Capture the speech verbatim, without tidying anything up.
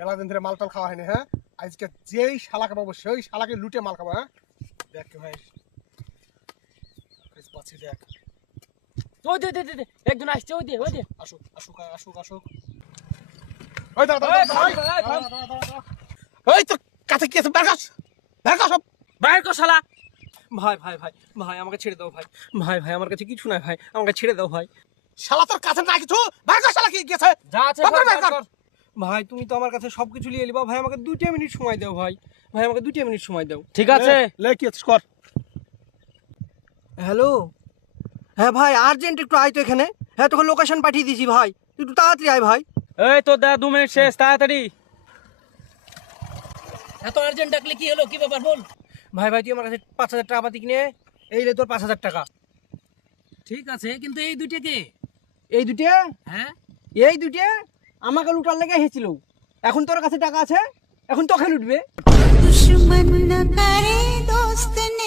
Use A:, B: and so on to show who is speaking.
A: মেলা দিন ধরে মালটাল খাওয়া হয়নি। হ্যাঁ, আজকে যেই শালাকে পাবো সেই শালাকে লুটে মাল খাবো। হ্যাঁ, দেখ ভাই পাচ্ছি, দেখ
B: ওই দে দে দে একজন আসছে, ওই দে ওই দে
A: আসুক আসুক আসুক আসুক। ওই দাঁড়া দাঁড়া দাঁড়া,
B: এই,
A: দাঁড়া,
B: এই,
A: দাঁড়া, দাঁড়া, দাঁড়া, দাঁড়া। ওই তো কাছে কি আছে, বের কর বের কর সব।
B: বাইর কর শালা।
C: ভাই ভাই ভাই ভাই আমাকে ছেড়ে দাও ভাই। ভাই ভাই আমার কাছে কিছু নাই ভাই, আমাকে ছেড়ে দাও ভাই।
A: শালা তোর কাছে না কিছু, বের কর শালা কি গেছে।
B: যা আছে
A: বাবা,
B: সব
A: বের
B: বাইর
A: কর।
B: কর।
C: ভাই তুমি তো আমার কাছে সবকিছু নিয়ে এলিবা ভাই, আমাকে দুইটা মিনিট সময় দাও ভাই। ভাই আমাকে দুইটা মিনিট সময় দাও।
B: ঠিক আছে,
A: লে কি আছে কর।
C: হ্যালো, হ্যাঁ ভাই আর্জেন্ট একটু আয় তো এখানে। হ্যাঁ তোকে লোকেশন পাঠিয়ে দিয়েছি ভাই, তুই একটু তাড়াতাড়ি আয় ভাই।
B: এই তো দা দু মিনিট শেষ, তাড়াতাড়ি।
D: এত আর্জেন্ট ডাকলে কি হলো, কি ব্যাপার বল।
C: ভাই ভাই তুই আমার কাছে পাঁচ হাজার টাকা পাতি কিনে এই লে তোর পাঁচ হাজার টাকা।
D: ঠিক আছে, কিন্তু এই দুইটা কে?
C: এই দুটিয়া
D: হ্যাঁ,
C: এই দুটিয়া আমাকে লুটার লেগে এসেছিল, এখন তোর কাছে টাকা আছে, এখন তোকে লুটবে।
E: दुश्मन न करे दोस्त ने